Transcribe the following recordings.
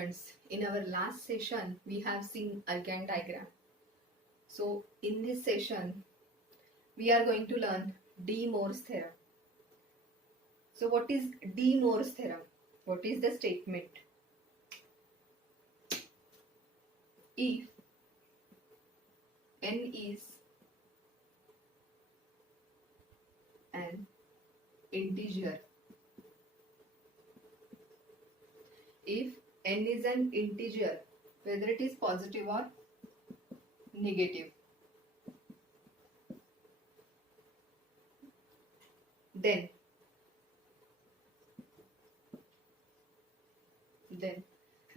students, in our last session we have seen Argand diagram. So in this session we are going to learn De Mor's theorem. So what is De Mor's theorem? What is the statement? If n is an integer, if n is an integer, whether it is positive or negative, then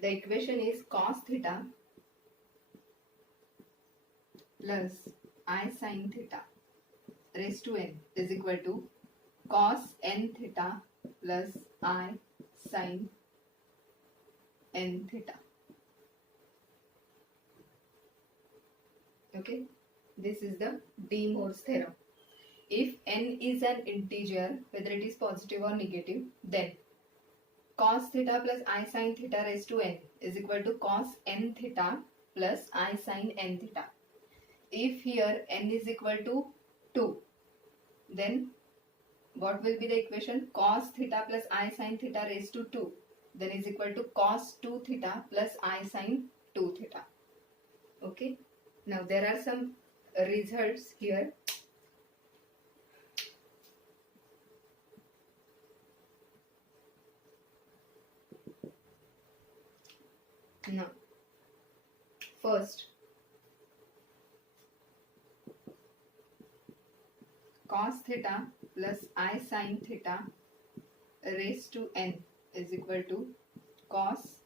the equation is cos theta plus I sin theta raised to n is equal to cos n theta plus I sin n theta. Okay, this is the De Mor's theorem. If n is an integer, whether it is positive or negative, then cos theta plus I sin theta raised to n is equal to cos n theta plus I sin n theta. If here n is equal to 2, then what will be the equation? Cos theta plus I sin theta raised to 2, then is equal to cos 2 theta plus I sin 2 theta. Okay, now there are some results here. Now first, cos theta plus I sin theta raised to n is equal to cos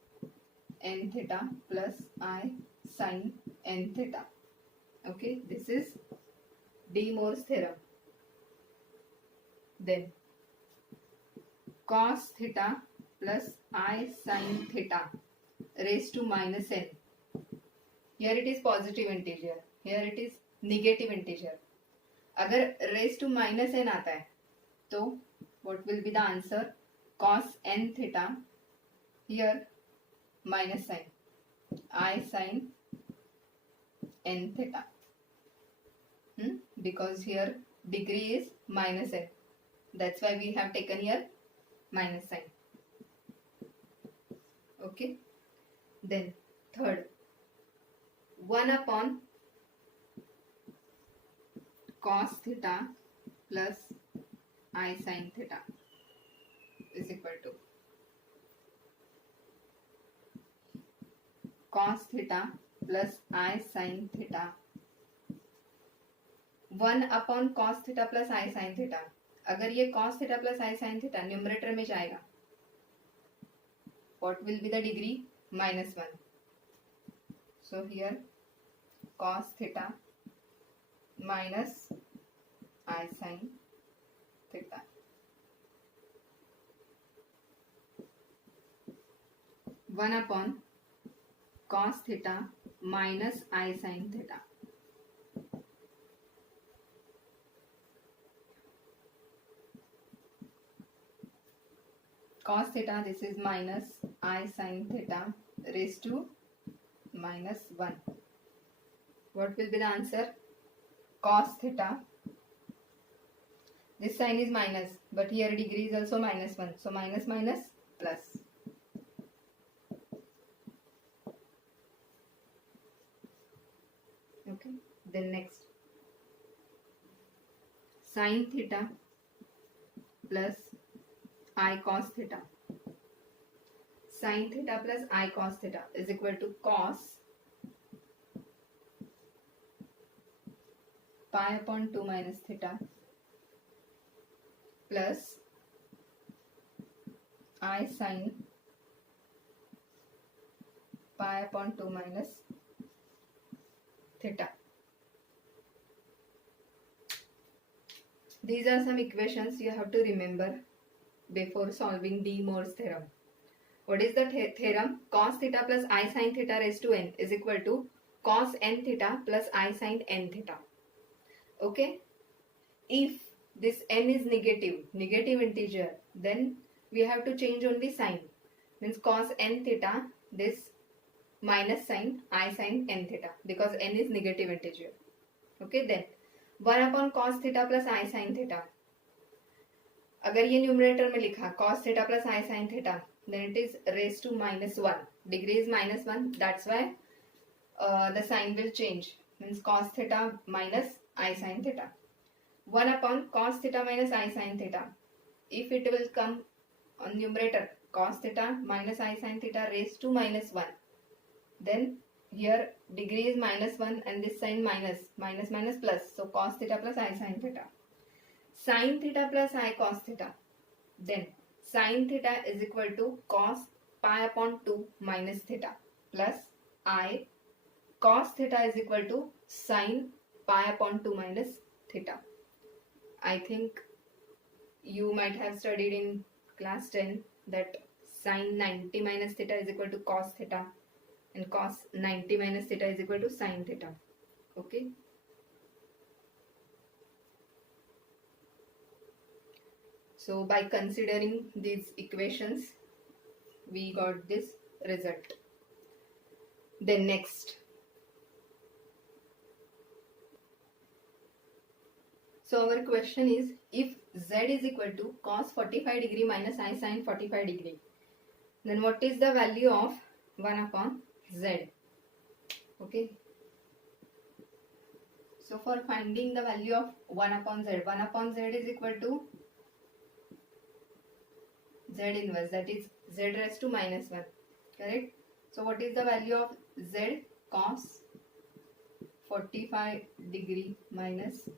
n theta plus I sin n theta. Okay, this is De Mor's theorem. Then cos theta plus I sin theta raised to minus n. Here it is positive integer, here it is negative integer. अगर raised to minus n आता है तो what will be the answer? Cos n theta, here minus sign, I sin n theta, because here degree is minus n, that's why we have taken here minus sign. Okay, then third, 1 upon cos theta plus I sin theta is equal to cos theta plus I sin theta. 1 upon cos theta plus I sin theta, अगर ये cos theta plus I sin theta numerator में जाएगा, what will be the degree? Minus 1. So here cos theta minus I sin theta. One upon cos theta minus I sin theta. Cos theta, this is minus I sin theta raised to minus 1. What will be the answer? Cos theta, this sign is minus, but here degree is also minus 1, so minus minus plus. Okay, then next, sin theta plus I cos theta. Sin theta plus I cos theta is equal to cos pi upon 2 minus theta plus I sin pi upon 2 minus theta. These are some equations you have to remember before solving De Mor's theorem. What is the theorem? Cos theta plus I sin theta raised to n is equal to cos n theta plus I sin n theta. Okay, if this n is negative integer, then we have to change only sign. Means cos n theta this minus sign I sin n theta because n is negative integer. Okay, then 1 upon cos theta plus I sin theta. अगर ये numerator में लिखा cos theta plus I sin theta, then it is raised to -1. Degree is -1. That's why the sign will change. Means cos theta minus I sin theta. 1 upon cos theta minus I sin theta. If it will come on numerator cos theta minus I sin theta raised to -1, then here degree is -1 and this sign minus plus. So cos theta plus I sin theta. Sin theta plus I cos theta. Then sin theta is equal to cos pi upon 2 minus theta plus I cos theta is equal to sin pi upon 2 minus theta. I think you might have studied in class 10 that sin 90 minus theta is equal to cos theta and cos 90 minus theta is equal to sin theta. Okay. So by considering these equations, we got this result. Then next. So our question is, if z is equal to cos 45 degree minus I sin 45 degree, then what is the value of 1 upon z? Okay. So for finding the value of 1 upon z is equal to z inverse, that is z raised to -1. Correct? So what is the value of z? Cos 45 degree minus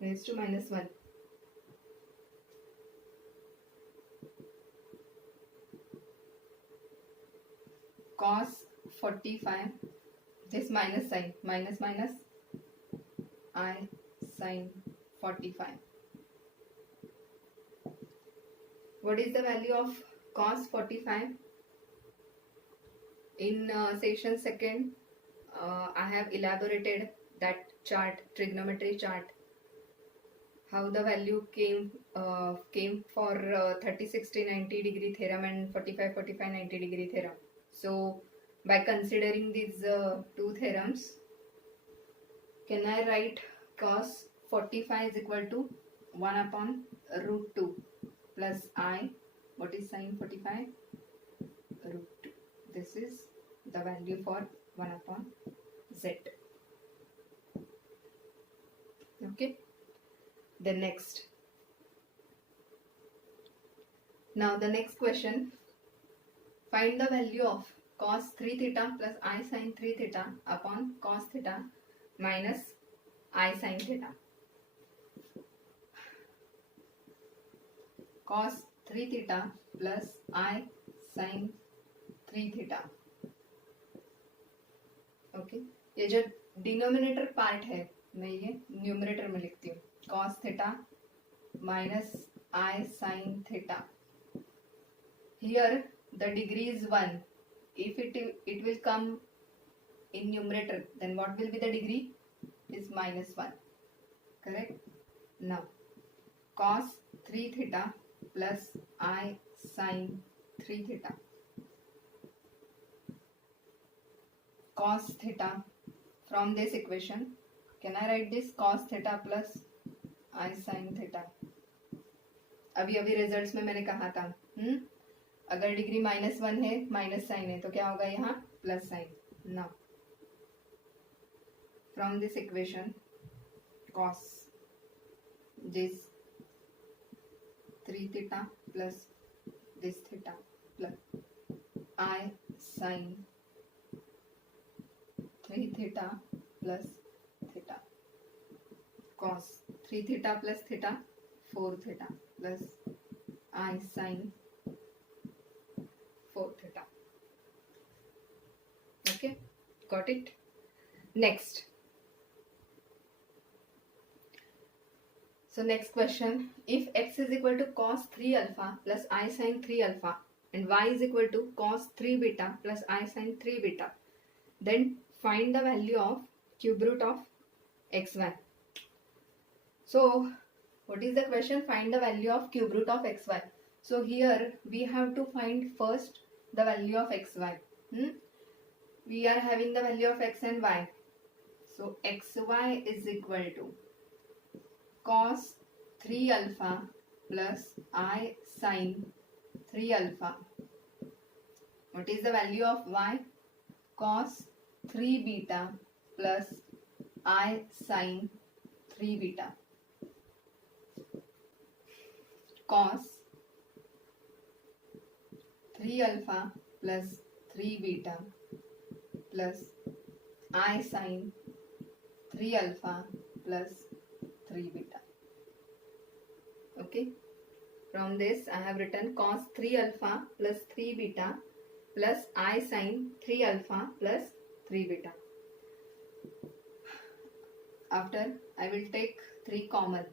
raised to -1. Cos 45, this minus sign, minus I sin 45. What is the value of cos 45? In section 2nd, I have elaborated that chart, trigonometry chart, how the value came for 30 60 90 degree theorem and 45 45 90 degree theorem. So by considering these two theorems, can I write cos 45 is equal to 1 upon root 2 plus I, what is sin 45? Root 2. This is the value for 1 upon z. Okay. Then next. Now the next question. Find the value of cos 3 theta plus I sin 3 theta upon cos theta minus I sin theta. Cos 3 theta plus I sin 3 theta. Okay, ये जो denominator part है मैं ये numerator में लिखती हूँ. cos theta minus I sin theta. Here the degree is 1. If it will come in numerator, then what will be the degree? Is -1. Correct? Now cos 3 theta plus I sin 3 theta. Cos theta, from this equation can I write this cos theta plus I sin theta? अभी results में मैंने कहा था अगर degree -1 है, minus sign है, तो क्या होगा यहाँ plus sign. Now from this equation cos this 3 theta plus this theta plus I sin 3 theta plus theta. Cos 3 theta plus theta 4 theta plus I sin 4 theta. Okay, got it? Next. So next question, if x is equal to cos 3 alpha plus I sin 3 alpha and y is equal to cos 3 beta plus I sin 3 beta, then find the value of cube root of x1. So what is the question? Find the value of cube root of xy. So here we have to find first the value of xy. We are having the value of x and y. So xy is equal to cos 3 alpha plus I sin 3 alpha. What is the value of y? Cos 3 beta plus I sin 3 beta. Cos 3 alpha plus 3 beta plus I sin 3 alpha plus 3 beta. Okay. From this I have written cos 3 alpha plus 3 beta plus I sin 3 alpha plus 3 beta. After I will take 3 common.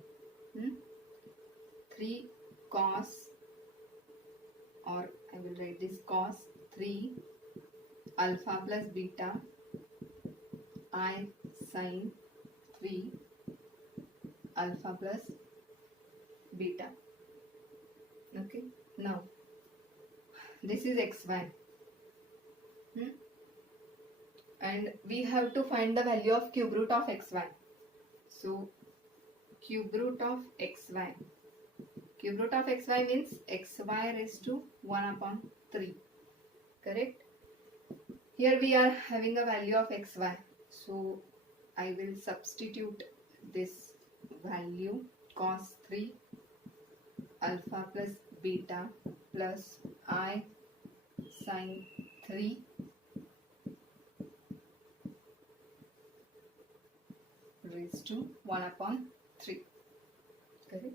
3 cos, or I will write this cos 3 alpha plus beta I sin 3 alpha plus beta. Okay, now this is xy, and we have to find the value of cube root of xy. So cube root of xy, cube root of xy means xy raised to 1 upon 3, correct? Here we are having a value of xy, so I will substitute this value cos 3 alpha plus beta plus I sin 3 raised to 1 upon 3, correct?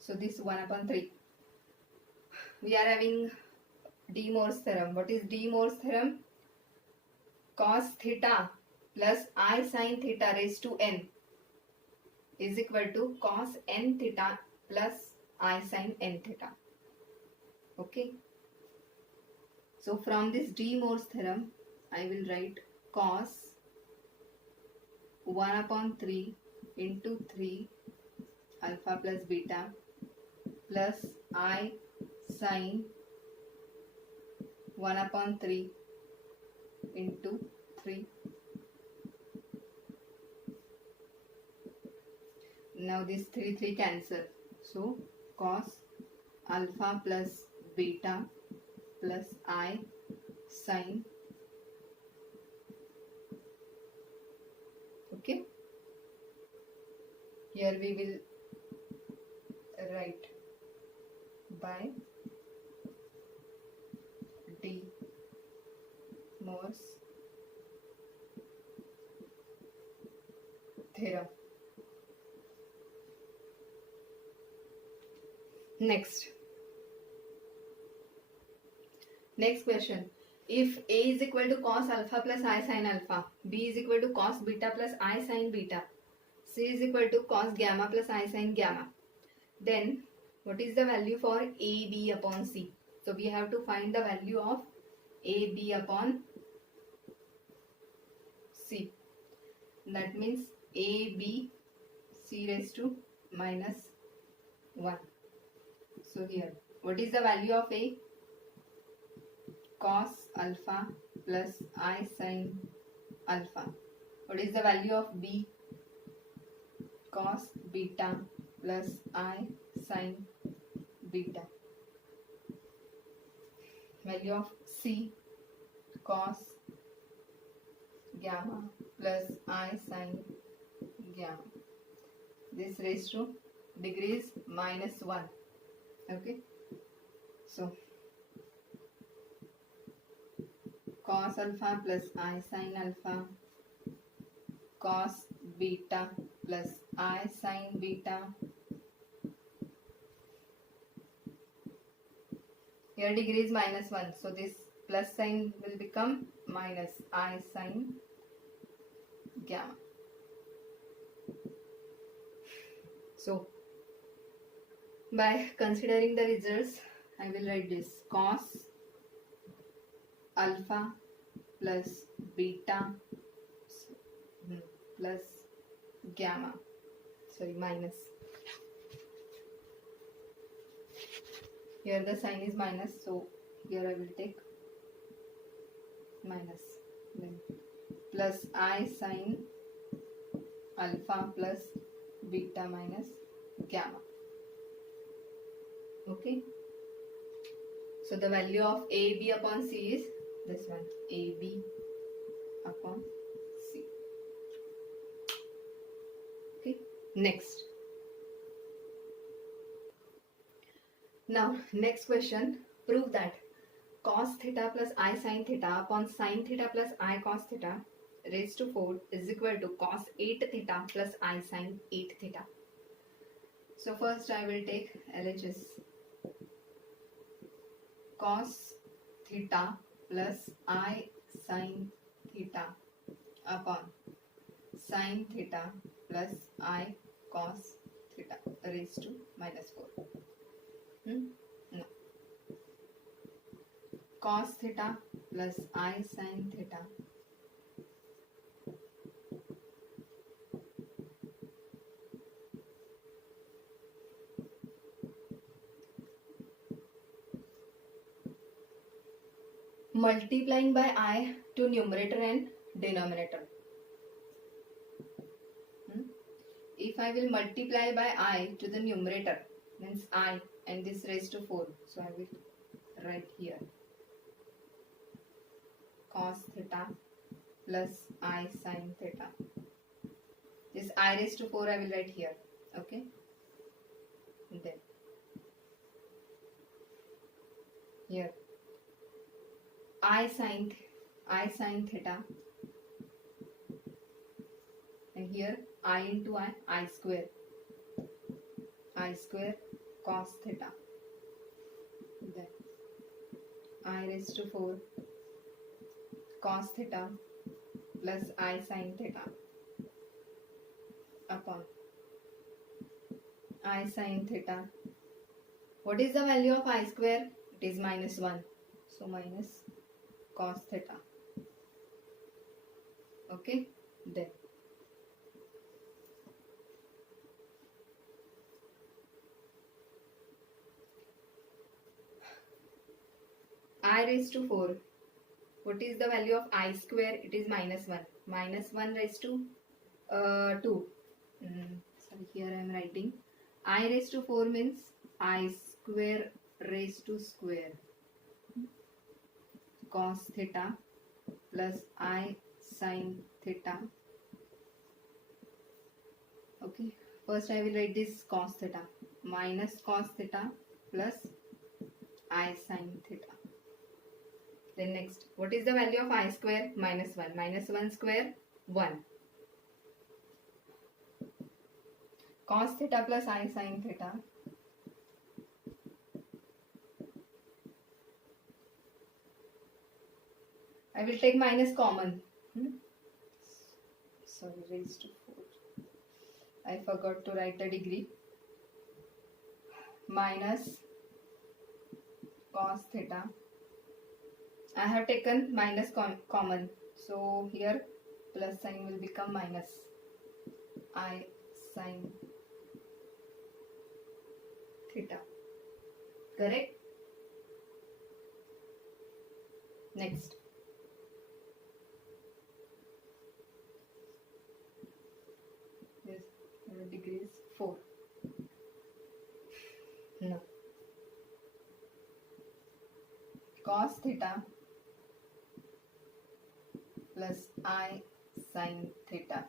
So this 1 upon 3. We are having De Mor's theorem. What is De Mor's theorem? Cos theta plus I sin theta raised to n is equal to cos n theta plus I sin n theta. Okay. So from this De Mor's theorem, I will write cos 1 upon 3 into 3 alpha plus beta plus I sin 1 upon 3 into 3. Now this 3 cancel. So cos alpha plus beta plus I sin. Okay. Here we will write by De Mor's theorem. Next question. If A is equal to cos alpha plus I sin alpha, B is equal to cos beta plus I sin beta, C is equal to cos gamma plus I sin gamma, then what is the value for A, B upon C? So we have to find the value of A, B upon C. That means A, B, C raised to minus 1. So here, what is the value of A? Cos alpha plus I sin alpha. What is the value of B? Cos beta plus I sin beta. Value of C, cos gamma plus I sin gamma. This raised to degrees minus 1. Okay. So cos alpha plus I sin alpha, cos beta plus I sin beta. Here degree is minus 1, so this plus sign will become minus I sin gamma. So by considering the results, I will write this cos alpha plus beta plus gamma, minus Here the sign is minus, so here I will take minus. Then plus I sine alpha plus beta minus gamma. Okay. So the value of AB upon C is this one, AB upon C. Okay. Next. Now next question. Prove that cos theta plus I sin theta upon sin theta plus I cos theta raised to 4 is equal to cos 8 theta plus I sin 8 theta. So first I will take LHS. Cos theta plus I sin theta upon sin theta plus I cos theta raised to minus 4. No. Cos theta plus I sin theta multiplying by I to numerator and denominator. If I will multiply by I to the numerator, means I and this raised to 4. So I will write here cos theta plus I sin theta. This I raised to 4 I will write here. Okay. Then here I sin theta, and here I into I square cos theta. Then I raised to 4 cos theta plus I sin theta upon I sin theta. What is the value of I square? It is minus 1. So minus cos theta. Okay. Then I raised to 4. What is the value of I square? It is minus 1. Minus 1 raised to 2. Sorry, here I am writing I raised to 4 means I square raised to square cos theta plus I sin theta. Okay, first I will write this cos theta minus cos theta plus I sin theta. Then next, what is the value of I square? Minus 1. Minus 1 square 1. Cos theta plus I sin theta. I will take minus common. Sorry, raised to 4. I forgot to write the degree. Minus cos theta. I have taken minus common. So here plus sign will become minus I sin theta. Correct? Next. Yes, degree is 4. No. Cos theta plus I sin theta.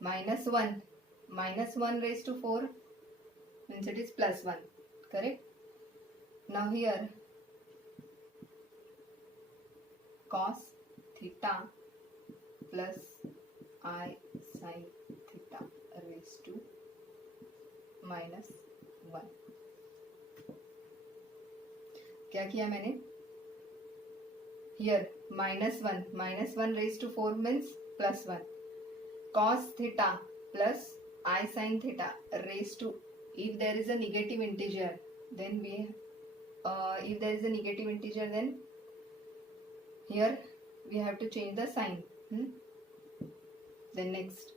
Minus 1. Minus 1 raised to 4 means it is plus 1. Correct? Now here cos theta plus I sin theta raised to minus 1. क्या किया मैंने? Here minus 1 raised to 4 means plus 1. Cos theta plus I sin theta raised to, if there is a negative integer, then then here we have to change the sign. Then next,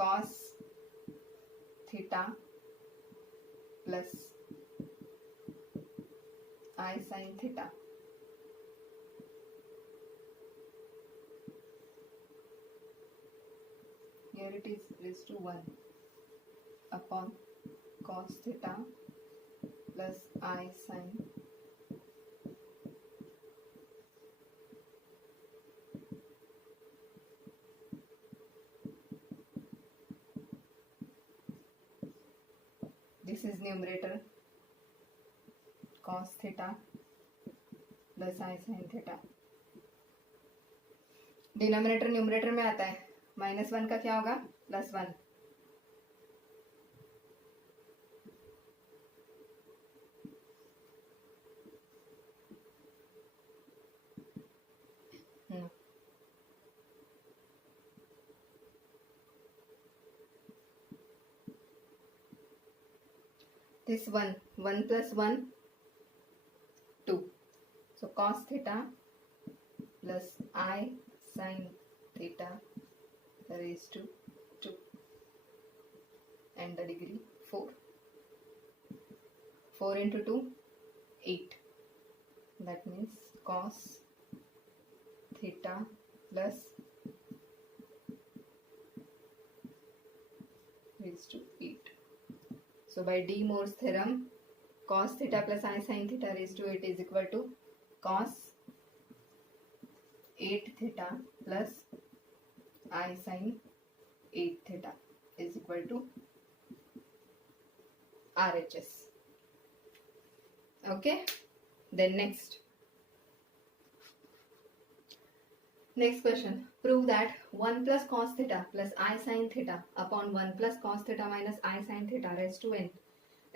cos theta plus I sin theta. Here it is raised to 1 upon cos theta plus I sin. This is numerator cos theta plus I sin theta. Denominator numerator में आता है, -1 का क्या होगा +1. This 1 plus 1 2. So cos theta plus I sin theta raised to 2 and the degree 4. 4 into 2 8. That means cos theta plus raised to 8. So by De Moivre's theorem, cos theta plus I sin theta raised to 8 is equal to cos 8 theta plus I sin 8 theta is equal to RHS. Okay, then next question. Prove that 1 plus cos theta plus I sin theta upon 1 plus cos theta minus I sin theta raised to n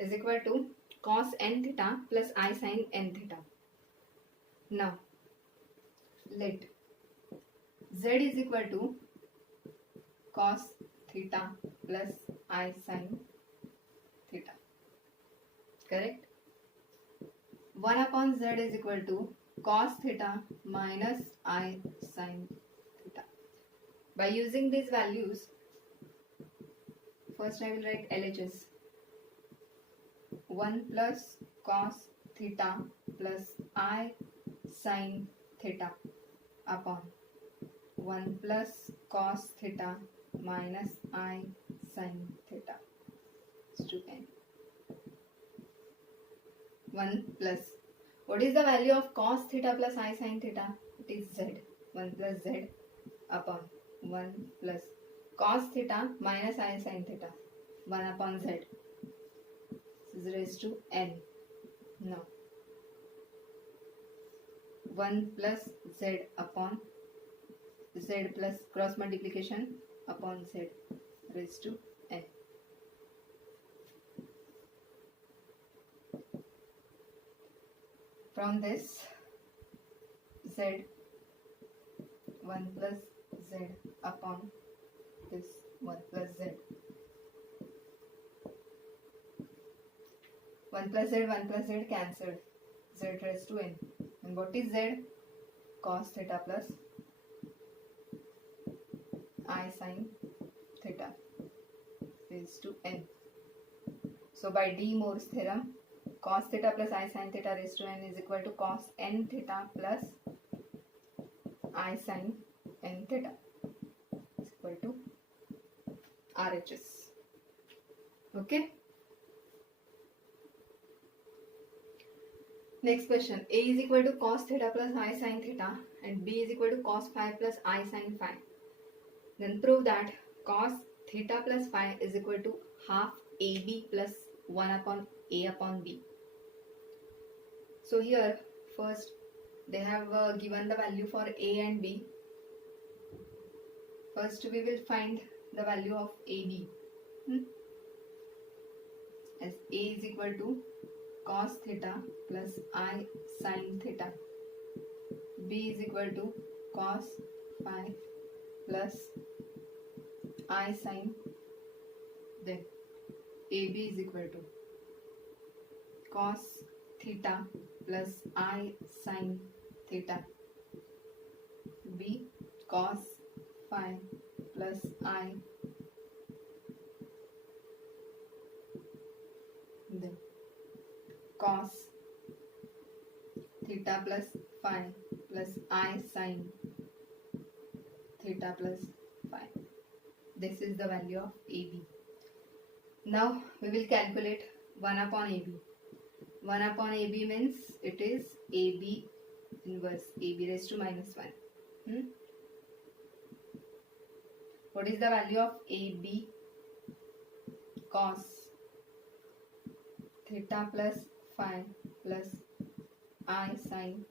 is equal to cos n theta plus I sin n theta. Now let z is equal to cos theta plus I sin theta. Correct? 1 upon z is equal to cos theta minus I sin theta. By using these values, first I will write LHS. 1 plus cos theta plus I sin theta upon 1 plus cos theta minus I sin theta is to n. 1 plus, what is the value of cos theta plus I sin theta? It is z. 1 plus z upon 1 plus cos theta minus I sin theta, 1 upon z. This is raised to n. Now 1 plus z upon z plus cross multiplication upon z raised to n. From this, z 1 plus z upon this 1 plus z. 1 plus z cancelled. Z raised to n. And what is z? Cos theta plus I sin theta raised to n. So by De Moivre's theorem, cos theta plus I sin theta raised to n is equal to cos n theta plus I sin n theta is equal to RHS. Okay. Next question. A is equal to cos theta plus I sin theta and B is equal to cos phi plus I sin phi. Then prove that cos theta plus phi is equal to half AB plus 1 upon A upon B. So here first they have given the value for A and B. First we will find the value of AB. As A is equal to cos theta plus I sin theta. B is equal to cos phi plus I sin. Then AB is equal to cos theta plus I sin theta. B cos phi plus I then cos theta plus phi plus I sin theta plus phi. This is the value of AB. Now we will calculate 1 upon AB. 1 upon AB means it is AB inverse, AB raised to minus 1. What is the value of AB? Cos theta plus phi plus I sin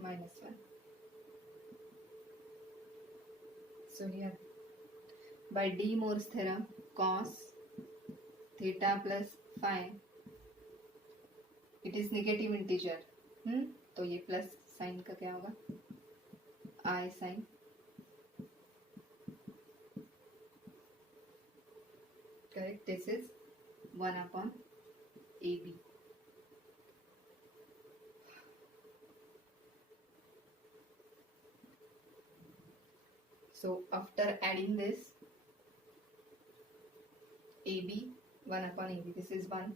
minus 1. So here by De Mor's theorem, cos theta plus phi, it is negative integer. तो ये plus sign का क्या होगा? I sin correct. This is 1 upon AB. So after adding this AB, 1 upon AB, this is 1.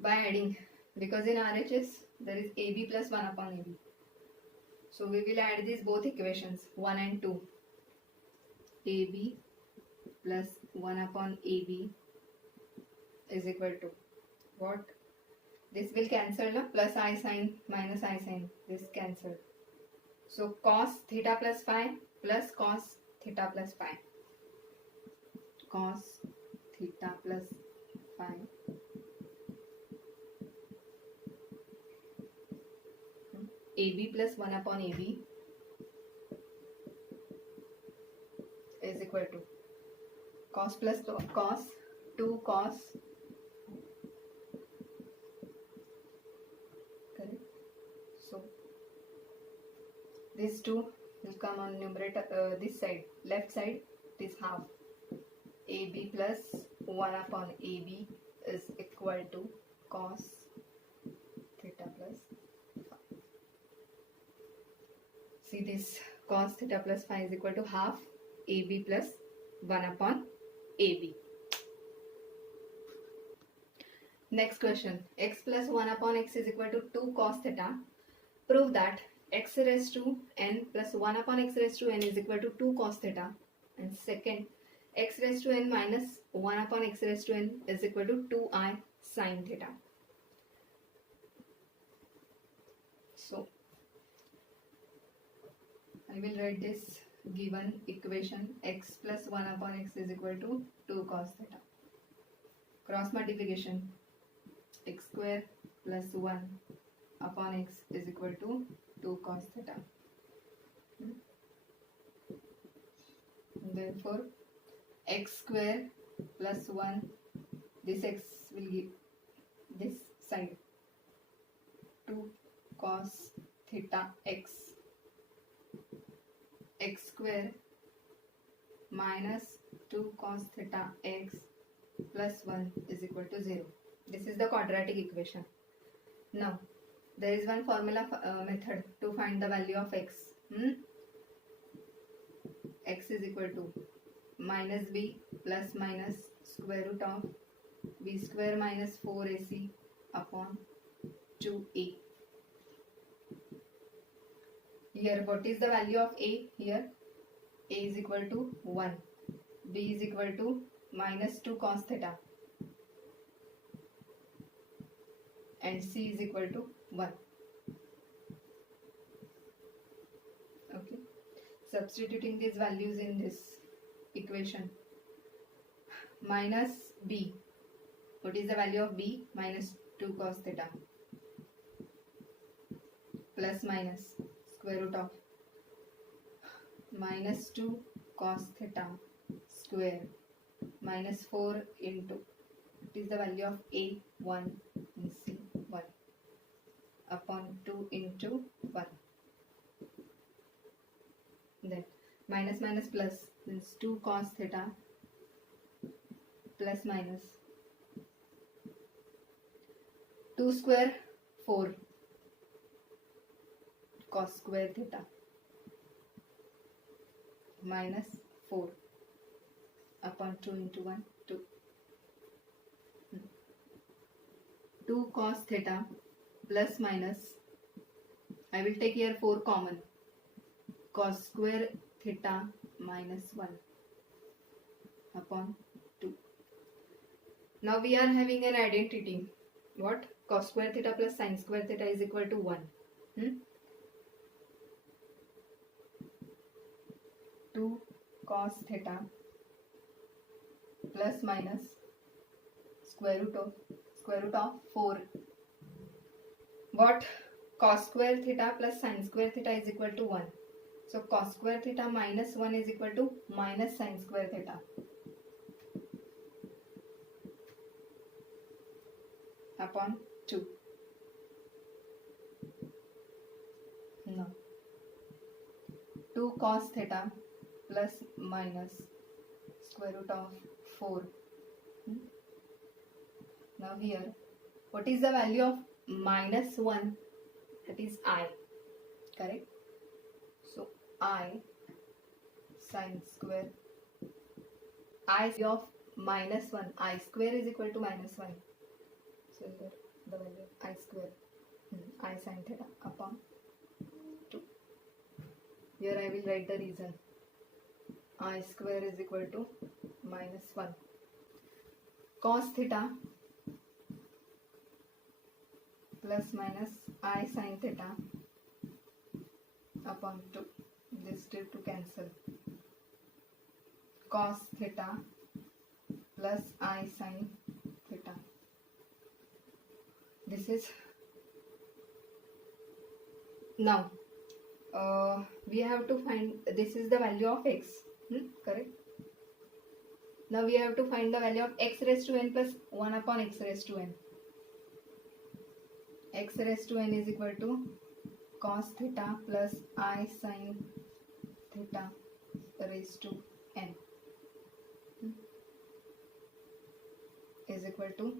By adding, because in RHS there is AB plus 1 upon AB. So we will add these both equations 1 and 2. AB plus 1 upon AB is equal to what? This will cancel, no? Plus I sin minus I sin. This cancelled. So cos theta plus phi plus cos theta plus phi. Cos theta plus phi AB plus 1 upon AB is equal to cos plus cos 2 cos, correct. So these 2 will come on numerator, this side, left side, it is half. AB plus 1 upon AB is equal to cos theta plus phi. See, this cos theta plus phi is equal to half AB plus 1 upon AB. Next question. X plus 1 upon x is equal to 2 cos theta. Prove that x raised to n plus 1 upon x raised to n is equal to 2 cos theta. And second, x raised to n minus 1 upon x raised to n is equal to 2i sin theta. So I will write this given equation. X plus 1 upon x is equal to 2 cos theta. Cross multiplication. X square plus 1 upon x is equal to 2 cos theta. Therefore x square plus 1, this x will give this side 2 cos theta x, x square minus 2 cos theta x plus 1 is equal to 0. This is the quadratic equation. Now there is one formula method to find the value of x. X is equal to minus b plus minus square root of b square minus 4ac upon 2a. Here what is the value of a? Here a is equal to 1, b is equal to minus 2 cos theta, and c is equal to 1. Okay, substituting these values in this equation. Minus b, what is the value of b? Minus 2 cos theta, plus minus square root of minus 2 cos theta square minus 4 into, it is the value of a 1 and c 1 upon 2 into 1. Then minus minus plus means 2 cos theta plus minus 2 square 4 cos square theta minus 4 upon 2 into 1, 2. 2 cos theta plus minus, I will take here 4 common, cos square theta minus 1 upon 2. Now we are having an identity. What? Cos square theta plus sin square theta is equal to 1. 2 cos theta plus minus square root of 4. What? Cos square theta plus sin square theta is equal to 1. So cos square theta minus 1 is equal to minus sin square theta upon 2. No. 2 cos theta plus minus square root of 4. Now here, what is the value of minus 1? That is I. Correct? So I sin square, I of minus 1, I square is equal to minus 1. So here the value of I square, I sin theta upon 2. Here I will write the reason. I square is equal to minus 1. Cos theta plus minus I sin theta upon 2. This 2 to cancel. Cos theta plus I sin theta. This is now we have to find, this is the value of x, correct? Now we have to find the value of x raised to n plus 1 upon x raised to n. X raised to n is equal to cos theta plus I sin theta raised to n is equal to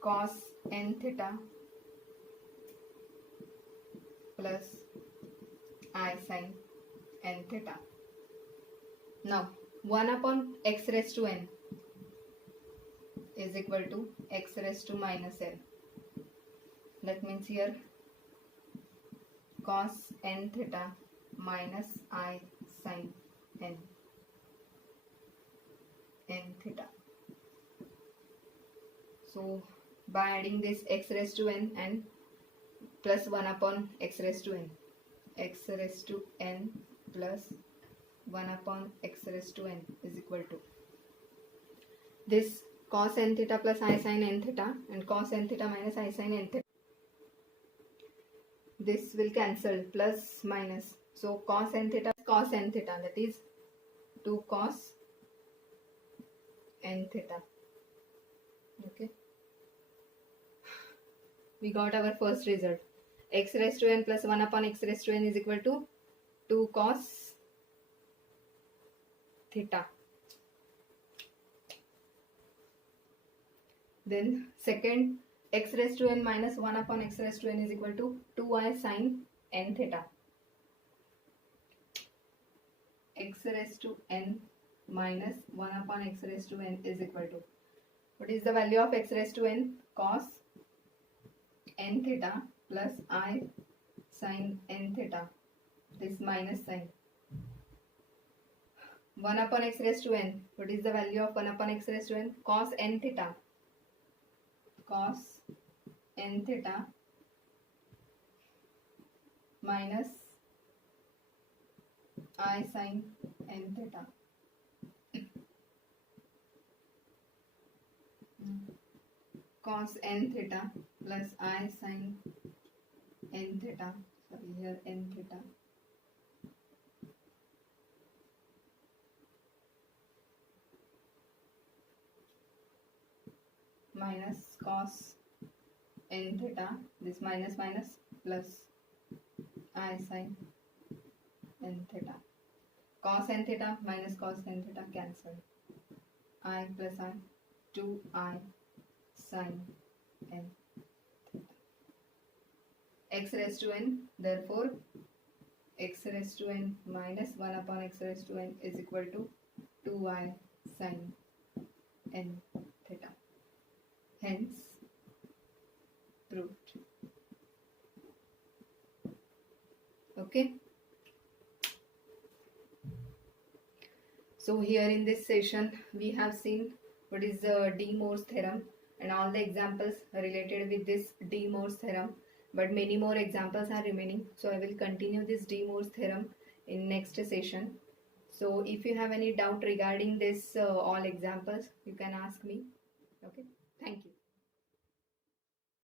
cos n theta plus I sin n theta. Now 1 upon x raised to n is equal to x raised to minus n. That means here cos n theta minus I sin n theta. So by adding this x raised to n and plus 1 upon x raised to n, x raised to n plus 1 upon x raised to n is equal to this cos n theta plus I sin n theta and cos n theta minus I sin n theta. This will cancel, plus minus. So cos n theta, that is 2 cos n theta. Okay. We got our first result. X raised to n plus 1 upon x raised to n is equal to 2 cos theta. Then second, x raised to n minus 1 upon x raised to n is equal to 2I sin n theta. X raised to n minus 1 upon x raised to n is equal to, what is the value of x raised to n? Cos n theta plus I sin n theta. This minus sign. 1 upon x raised to n. What is the value of 1 upon x raised to n? Cos n theta. Cos n theta minus I sin n theta. Cos n theta plus I sin n theta. Sorry, here n theta. Minus cos n theta, this minus plus I sin n theta. Cos n theta minus cos n theta cancel. I plus I, 2I sin n theta. X raised to n, therefore x raised to n minus 1 upon x raised to n is equal to 2y sine n theta. Hence, proved. Okay. So here in this session, we have seen what is the De Morse theorem and all the examples related with this De Morse theorem. But many more examples are remaining. So I will continue this De Morse theorem in next session. So if you have any doubt regarding this all examples, you can ask me. Okay. Thank you.